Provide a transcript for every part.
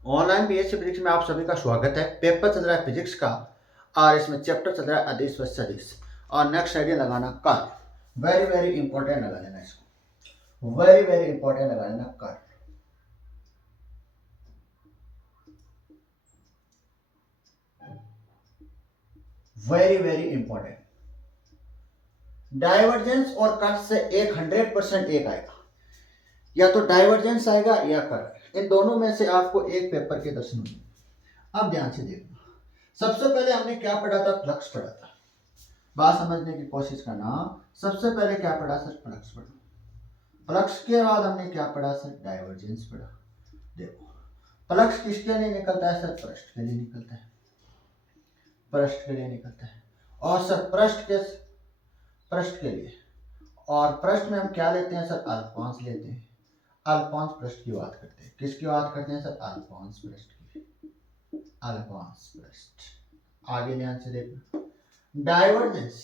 Online BSc physics में आप सभी का स्वागत है। पेपर चल रहा है फिजिक्स का और इसमें चैप्टर चल रहा है अदिश व सदिश और नेक्स्ट आइडिया लगाना कर्ल। वेरी वेरी इंपॉर्टेंट लगा लेना इसको, वेरी वेरी इंपॉर्टेंट लगा लेना curl. Very very important. Divergence और कर्ल से एक 100% एक आएगा, या तो डाइवर्जेंस आएगा या कर्ल। इन दोनों में से आपको एक पेपर के दर्शन होंगे। अब ध्यान से देखना, सबसे पहले हमने क्या पढ़ा था? फ्लक्स पढ़ा था। बात समझने की कोशिश करना। सबसे पहले क्या पढ़ा सर? फ्लक्स पढ़ा। फ्लक्स के बाद हमने क्या पढ़ा सर? डाइवर्जेंस पढ़ा। देखो, फ्लक्स किसके लिए निकलता है सर? पृष्ठ के लिए निकलता है, पृष्ठ के लिए निकलता है। और सर पृष्ठ के लिए, और पृष्ठ में हम क्या लेते हैं सर? अल्पांश लेते हैं। अल्पांश पृष्ठ की बात करते हैं। किसकी बात करते हैं सर? अल्पांश पृष्ठ की, अल्पांश पृष्ठ। आगे ध्यान से देखना, डाइवर्जेंस।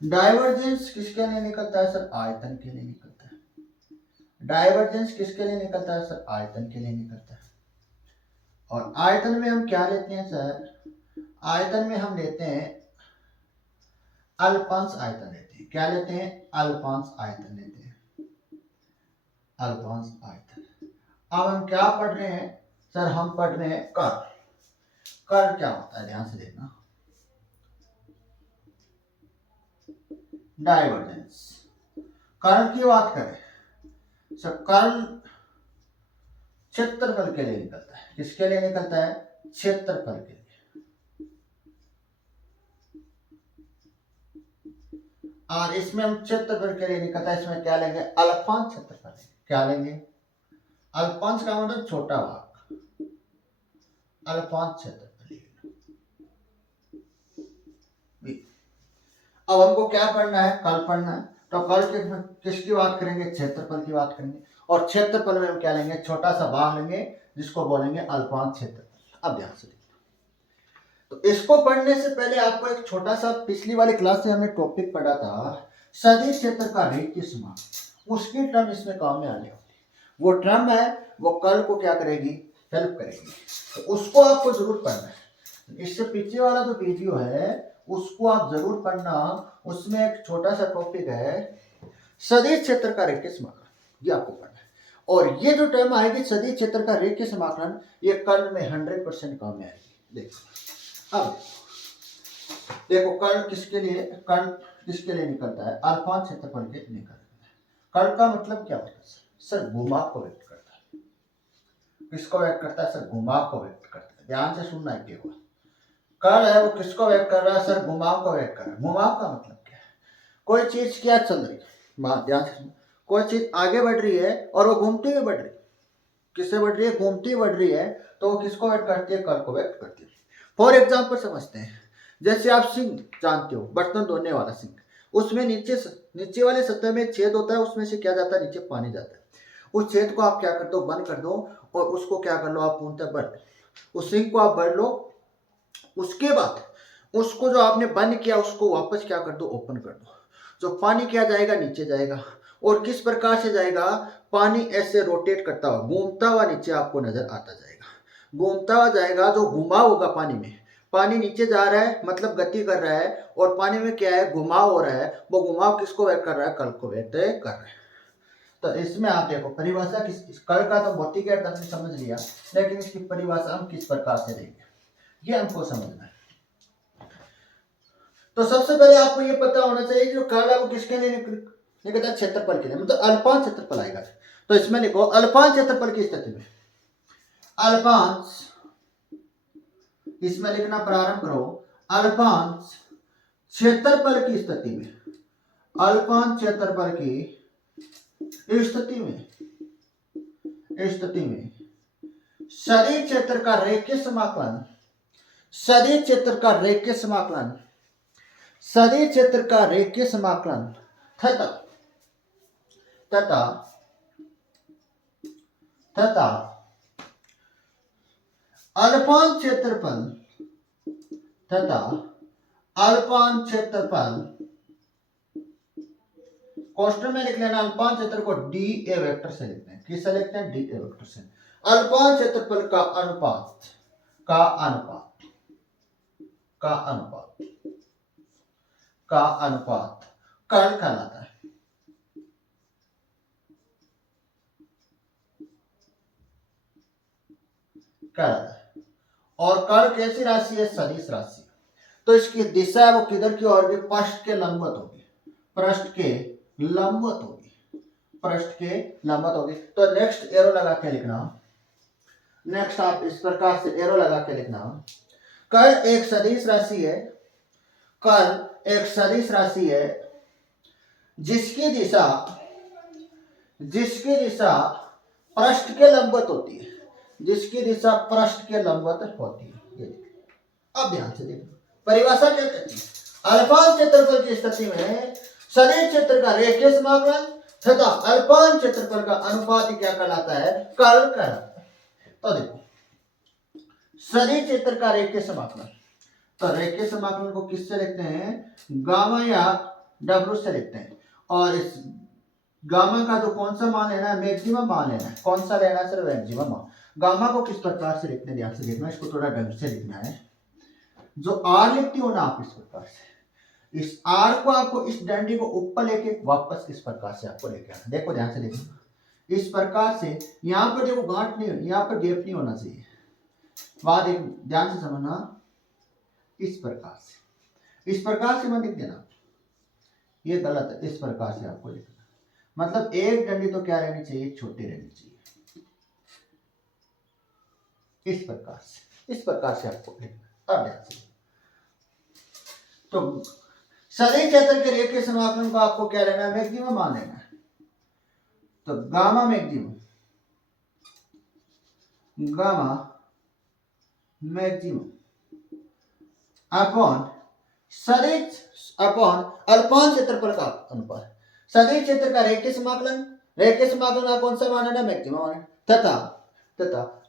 डाइवर्जेंस किसके लिए निकलता है सर? आयतन के लिए निकलता है। डाइवर्जेंस किसके लिए निकलता है सर? आयतन के लिए निकलता है। और आयतन में हम क्या लेते हैं सर? आयतन में हम लेते हैं अल्पांश आयतन लेते हैं। क्या लेते हैं? अल्पांश आयतन लेते हैं, अल्पांश आयतन। अब हम क्या पढ़ रहे हैं सर? हम पढ़ रहे हैं कर्ल। कर्ल क्या होता है? ध्यान से देखना, डाइवर्जेंस। कर्ल की बात करें सर, कर्ल क्षेत्रफल के लिए निकलता है। किसके लिए निकलता है? क्षेत्रफल के लिए। और इसमें हम क्षेत्रफल के लिए निकलता है, इसमें क्या लेंगे? अल्पांश क्षेत्रफल। क्या लेंगे? अल्पांश का मतलब छोटा भाग, अल्पांश क्षेत्रफल। अब हमको क्या पढ़ना है? कर्ल पढ़ना है। तो कर्ल के किसकी बात करेंगे? क्षेत्रफल की बात करेंगे। और क्षेत्रफल में हम क्या लेंगे? छोटा सा भाग लेंगे जिसको बोलेंगे अल्पांश क्षेत्रफल। अब ध्यान से देखो, तो इसको पढ़ने से पहले आपको एक छोटा सा, पिछली वाली क्लास से हमने टॉपिक पढ़ा था सदिश क्षेत्र का रेखीय समाकल। उसकी टर्म इसमें काम में आने वाली। वो टर्म है, वो कर्ल को क्या करेगी? हेल्प करेगी। तो उसको आपको जरूर पढ़ना है। इससे पीछे वाला जो वीडियो है उसको आप जरूर पढ़ना। उसमें एक छोटा सा टॉपिक है सदिश क्षेत्र का रेखीय समाकलन, ये आपको पढ़ना है। और ये जो टर्म आएगी सदिश क्षेत्र का रेखीय समाकलन, ये कर्ल में 100% काम में आएगी। देखो, अब देखो, कर्ण किसके लिए, कर्ण किसके लिए निकलता है? अल्पांश क्षेत्रफल के निकलता है। कर्ण का मतलब क्या होता है सर? घुमाव को व्यक्त करता है। किसको व्यक्त करता है सर? घुमाव को व्यक्त करता है। ध्यान से सुनना है केवल। कर्ण है वो किसको व्यक्त कर रहा है सर? घुमाव को व्यक्त कर रहा है। घुमाव का मतलब क्या है? कोई चीज क्या चल रही है, ध्यान से सुनो। कोई चीज आगे बढ़ रही है और वो घूमती हुई बढ़ रही है। किससे बढ़ रही है? घूमती हुई बढ़ रही है, तो वो किसको व्यक्त करती है? कर्ण को व्यक्त करती है। फॉर एग्जाम्पल समझते हैं, जैसे आप सिंक जानते हो, बर्तन धोने वाला सिंक। उसमें नीचे वाले सतह में छेद होता है, उसमें से क्या जाता है? नीचे पानी जाता है। उस छेद को आप क्या कर दो? बंद कर दो। और उसको क्या कर लो? आप पूर्णतः भर लो। उस सिंक को आप भर लो। उसके बाद उसको जो आपने बंद किया उसको वापस क्या कर दो? ओपन कर दो। जो पानी क्या जाएगा? नीचे जाएगा। और किस प्रकार से जाएगा? पानी ऐसे रोटेट करता हुआ, घूमता हुआ नीचे आपको नजर आता जाएगा। घूमता हुआ जाएगा, जो घुमाव होगा पानी में। पानी नीचे जा रहा है मतलब गति कर रहा है, और पानी में क्या है? घुमाव हो रहा है। वो घुमाव किसको व्यक्त कर रहा है? कर्ल को व्यक्त कर रहा है। तो इसमें आप देखो परिभाषा, किस कर्ल का तो भौतिक अर्थ हमने समझ लिया, लेकिन इसकी परिभाषा हम किस प्रकार से देंगे ये हमको समझना है। तो सबसे पहले आपको ये पता होना चाहिए जो कर्ल है वो किसके लिए निकलता है? क्षेत्रफल के लिए, मतलब अल्पांश क्षेत्रफल आएगा। तो इसमें लिखो अल्पांश क्षेत्रफल की स्थिति में, अल्पांश, इसमें लिखना प्रारंभ करो, अल्पांश क्षेत्रफल की स्थिति में, अल्पांश क्षेत्रफल की स्थिति में सदिश क्षेत्र का रेखीय समाकलन, सदिश क्षेत्र का रेखीय समाकलन, सदिश क्षेत्र का रेखीय समाकलन तथा तथा तथा अल्पांश क्षेत्रफल तथा अल्पांश क्षेत्रफल, क्वेश्चन में लिख लेना अल्पांश क्षेत्र को डी ए वेक्टर से लिखते हैं। किससे लिखते हैं? डी ए वेक्टर से। अल्पांश क्षेत्रफल का अनुपात का अनुपात का अनुपात का अनुपात कर्ल कहलाता है। कहलाता है। और कर्ल कैसी राशि है? सदिश राशि। तो इसकी दिशा है वो किधर की ओर होगी? पृष्ठ के लंबवत होगी। पृष्ठ के लंबवत होगी। पृष्ठ के लंबवत होगी। तो नेक्स्ट एरो लगा के लिखना। नेक्स्ट आप इस प्रकार से एरो लगा के लिखना। कर्ल एक सदिश राशि है। कर्ल एक सदिश राशि है जिसकी दिशा पृष्ठ के लंबवत होती है। जिसकी दिशा पृष्ठ के लंबवत होती है। ये अब ध्यान से देखो परिभाषा क्या कहती है। अल्पांश क्षेत्रफल की स्थिति में सदिश क्षेत्र का रेखीय समाकलन तथा अल्पांश क्षेत्रफल का अनुपात क्या कहलाता है? कर्ल कहलाता है। तो देखो सदिश क्षेत्र का रेखीय समाकलन, तो रेखीय समाकलन को किससे लिखते हैं? गामा या डब्ल्यू से लिखते हैं। और इस गामा का जो कौन सा मान लेना है? मैक्सिमम मान लेना है। कौन सा लेना है सर? मैक्सिमम मान। गामा को किस प्रकार से लिखते हैं? ध्यान से देखना, इसको थोड़ा ढंग से लिखना है। जो आर लिखती हो ना आप इस प्रकार से, इस आर को आपको इस डंडी को ऊपर लेके वापस इस प्रकार से आपको लेके आना। देखो ध्यान से देखो इस प्रकार से। यहाँ पर देखो गांठ नहीं, यहाँ पर गैप नहीं होना चाहिए। बात एक ध्यान से समझना। इस प्रकार से मत लिख देना, ये गलत है। इस प्रकार से आपको लिखना, मतलब एक डंडी तो क्या रहनी चाहिए? छोटी रहनी चाहिए। इस प्रकार से आपको लिखना। अब ध्यान से तो सदिश क्षेत्र के रेखीय समाकलन को आपको क्या लेना है? मैक्सिमम मान लेना है। तो गामा मैक्सिमम अपॉन सदिश अपॉन अल्पांश क्षेत्रफल का अनुपात। सदिश क्षेत्र का रेखीय समाकलन का कौन सा मान है? मैक्सिमम मान है। तथा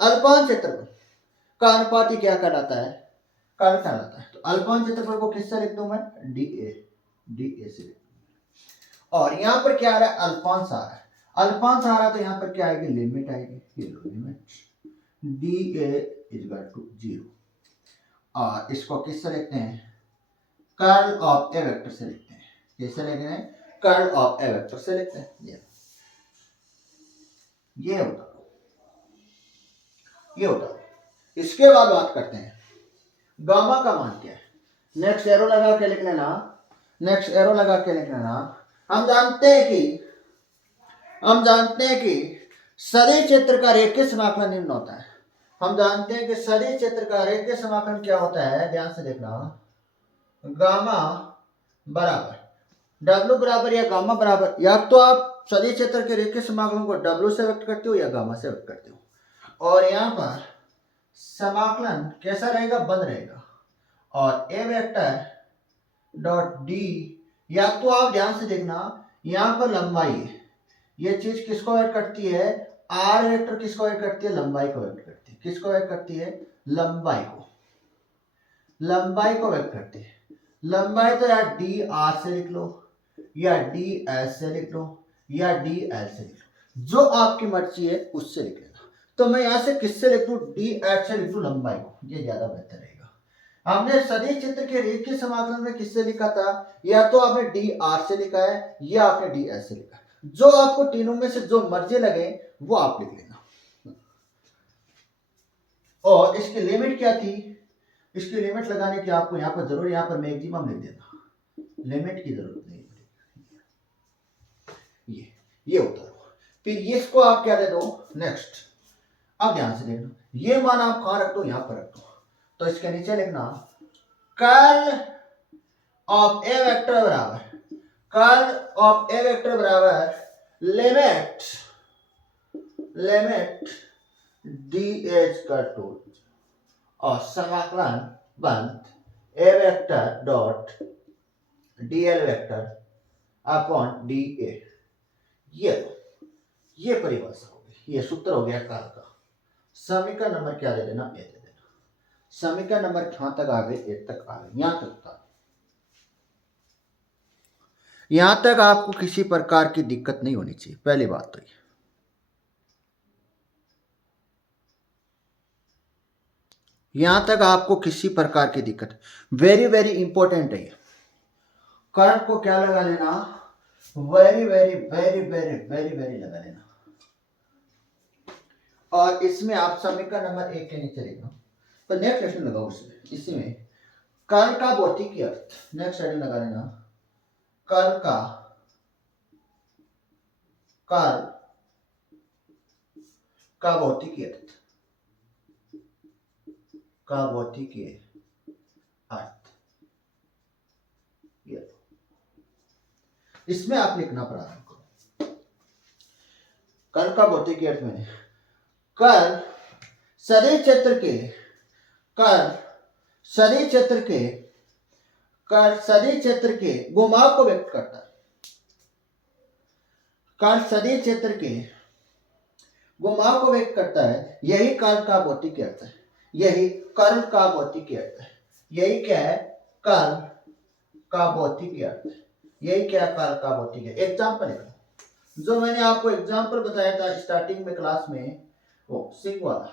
अल्पांश क्षेत्रफल का अनुपात ही क्या कहलाता है? कर्ल कहलाता है। तो अल्पांश क्षेत्रफल को किससे लिख दूं मैं? डी ए से लिख दूं। और यहाँ पर क्या आ रहा है? अल्पांश आ रहा है। अल्पांश आ रहा है तो यहाँ पर क्या आएगी? लिमिट आएगी। ये लो limit D A equal to 0। और इसको किससे लिखते हैं? कर्ल ऑफ ए वेक्टर से लिखते हैं। किससे लिखते हैं? कर्ल ऑफ ए वेक्टर से लिखते हैं। ये होता है। इसके बाद बात करते हैं गामा का मान क्या है। नेक्स्ट एरो लगा के लिख लेना। हम जानते हैं कि सदिश क्षेत्र का रेखीय समाकलन निम्न होता है। हम जानते हैं कि सदिश क्षेत्र का रेखीय समाकलन क्या होता है? ध्यान से देखना। गामा बराबर डब्ल्यू बराबर या गामा बराबर, या तो आप सदिश क्षेत्र के रेखीय समाकलन को डब्ल्यू से व्यक्त करते हो या गामा से व्यक्त करते हो। और यहाँ पर समाकलन कैसा रहेगा? बंद रहेगा। और ए वेक्टर डॉट डी, या तो आप ध्यान से देखना यहाँ पर लंबाई है। ये चीज किसको व्यक्त करती है? आर वेक्टर किसको व्यक्त करती है? लंबाई को व्यक्त करती है। किसको व्यक्त करती है? लंबाई को व्यक्त करती है। लंबाई तो या डी आर से लिख लो, या डी एस से लिख लो, या डी एल से लिख लो, जो आपकी मर्जी है उससे लिख लेना। तो मैं यहां से किससे लिख लूं? डी एच से लिख लूं लंबाई को, ये ज्यादा बेहतर रहेगा। हमने सदिश क्षेत्र के रेखीय समाकलन में किससे लिखा था? या तो आपने डी आर से लिखा है या आपने डी एस से लिखा है। जो आपको तीनों में से जो मर्जी लगे वो आप लिख लेना। और इसकी लिमिट क्या थी? इसकी लिमिट लगाने की आपको यहाँ पर जरूर यहाँ पर मैक्सिमम लिख देना, लिमिट की जरूरत नहीं पड़ेगी। ये होता है। फिर इसको आप क्या दे दो? नेक्स्ट। अब ध्यान से देखना, ये मान आप कहां रख दो? यहां पर रख दो। तो इसके नीचे लिखना कर्ल ऑफ ए वेक्टर बराबर लिमिट डी एच का टू और समाकलन बंद A vector dot D L vector upon D A. ये परिभाषा हो गई, ये सूत्र हो गया कर्ल का। समीकरण नंबर क्या दे देना? ए दे देना। समीकरण नंबर कहां तक आ गए? ए तक आ गए। यहां तक आपको किसी प्रकार की दिक्कत नहीं होनी चाहिए, पहली बात तो ये। यहां तक आपको किसी प्रकार की दिक्कत, वेरी वेरी इंपॉर्टेंट है। कर्ल को क्या लगा लेना, very very very very very very लगा लेना। और इसमें आप समीकरण नंबर 1 के नीचे लिखना, पर नेक्स्ट क्वेश्चन लगाओ उसमें, इसमें कर्ल का भौतिकी अर्थ, नेक्स्ट हेडिंग लगा लेना, कर्ल का भौतिकी अर्थ, का भौतिकी अर्थ। इसमें आप लिखना प्रारंभ करो, कर्ल का भौतिकी अर्थ में कर्ल सदिश क्षेत्र के, कर्ल सदिश क्षेत्र के घुमाव को व्यक्त करता है। कर्ल सदिश क्षेत्र के घुमाव को व्यक्त करता है, यही कर्ल का भौतिकी अर्थ है, यही कर्ल का भौतिकी अर्थ है। यही क्या है, कर्ल का भौतिकी अर्थ है। यही क्या कर्ल का भौतिकी है। एग्जाम्पल है जो मैंने आपको एग्जाम्पल बताया था स्टार्टिंग में क्लास में, वो सिंह वाला,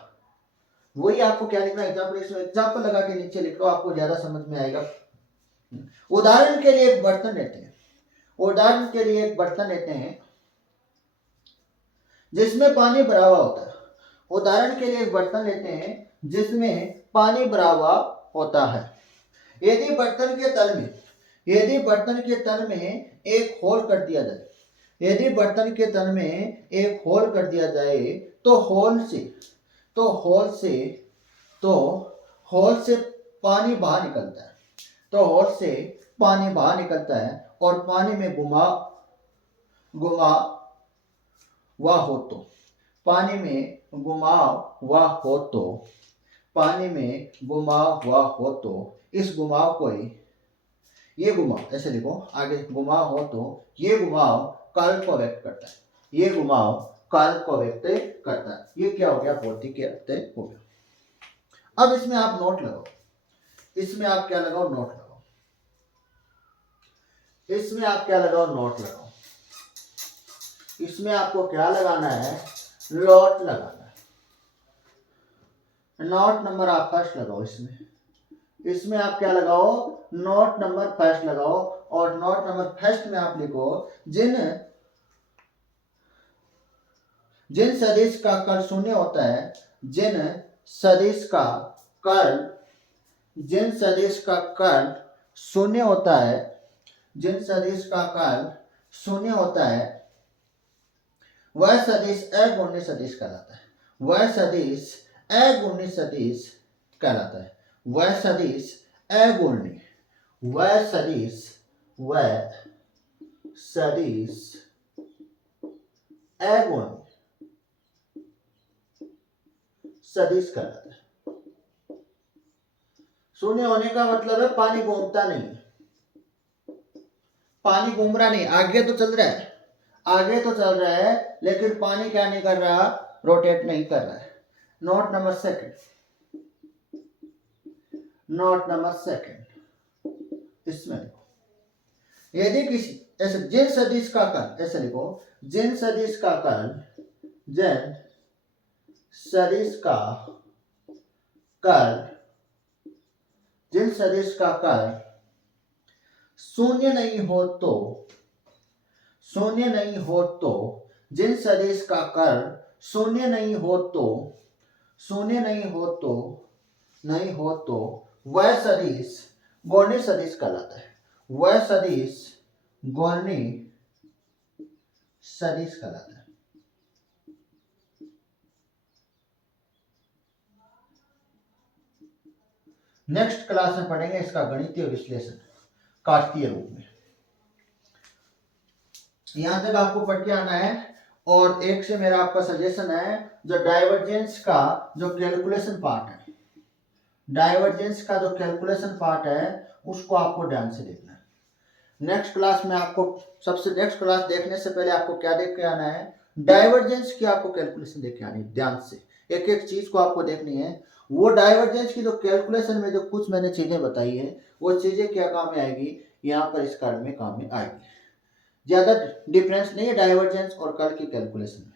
वही आपको क्या लिखना है एग्जाम्पल, इसमें एग्जाम्पल लगा के नीचे लिख लो, आपको ज्यादा समझ में आएगा। उदाहरण के लिए एक बर्तन लेते हैं, उदाहरण के लिए एक बर्तन लेते हैं जिसमें पानी भरा हुआ होता है। उदाहरण के लिए एक बर्तन लेते हैं जिसमें पानी भरा हुआ होता है। यदि बर्तन के तल में एक होल कर दिया जाए, यदि बर्तन के तल में एक होल कर दिया जाए तो होल से पानी बाहर निकलता है, तो होल से पानी बाहर निकलता है और पानी में घुमा हुआ हो तो, पानी में घुमाव हुआ हो तो, पानी में घुमाव हुआ हो तो, इस घुमाव को ये घुमाव, ऐसे लिखो आगे, घुमाव हो तो ये घुमाव कर्ल को व्यक्त करता है, ये घुमाव कर्ल को व्यक्त करता है। ये क्या हो गया, भौतिकी अर्थ हो गया। अब इसमें आप नोट लगाओ, इसमें आप क्या लगाओ, नोट लगाओ, इसमें आप क्या लगाओ, नोट लगाओ। इसमें आपको क्या लगाना है, नोट लगाना है। नोट नंबर आप फर्स्ट लगाओ, इसमें आप क्या लगाओ, नोट नंबर फर्स्ट लगाओ। और नोट नंबर फर्स्ट में आप लिखो, जिन सदिश का कर्ल शून्य होता है, जिन सदिश का कर्ल शून्य होता है, जिन सदिश का कर्ल शून्य होता है, वह सदिश अगुणित सदिश कहलाता है। वह सदिश अगुणित सदिश कहलाता है। वह सदिश अगुणित, वह सदिश अगुणित सदिश कहलाता है। शून्य होने का मतलब है पानी घूमता नहीं, पानी घूम रहा नहीं, आगे तो चल रहा है, लेकिन पानी क्या नहीं कर रहा, रोटेट नहीं कर रहा है। Note number second, note number second, इसमें लिखो, यदि किसी ऐसे जिन सदिश का कर्ल, ऐसे लिखो, जिन सदिश का कर्ल शून्य नहीं हो तो, जिन सदिश का कर्ल शून्य नहीं हो तो वह सदिश गौणी सदिश कहलाता है। वह सदिश गौणी सदिश कहलाता है। नेक्स्ट क्लास में पढ़ेंगे इसका गणितीय विश्लेषण कार्तीय रूप में। यहां तक आपको पढ़ के आना है। और एक से मेरा आपका सजेशन है, जो डाइवर्जेंस का जो कैलकुलेशन पार्ट है, डाइवर्जेंस का जो कैलकुलेशन पार्ट है उसको आपको ध्यान से देखना है। नेक्स्ट क्लास में आपको नेक्स्ट क्लास देखने से पहले आपको क्या देख के आना है, डाइवर्जेंस की आपको कैलकुलेशन देख के आनी है। ध्यान से एक एक चीज को आपको देखनी है। वो डाइवर्जेंस की जो कैलकुलेशन में जो कुछ मैंने चीजें बताई है, वो चीजें क्या काम में आएगी, यहाँ पर इस कार्ड में काम में आएगी। ज्यादा डिफरेंस नहीं है डाइवर्जेंस और कर्ल की कैलकुलेशन में।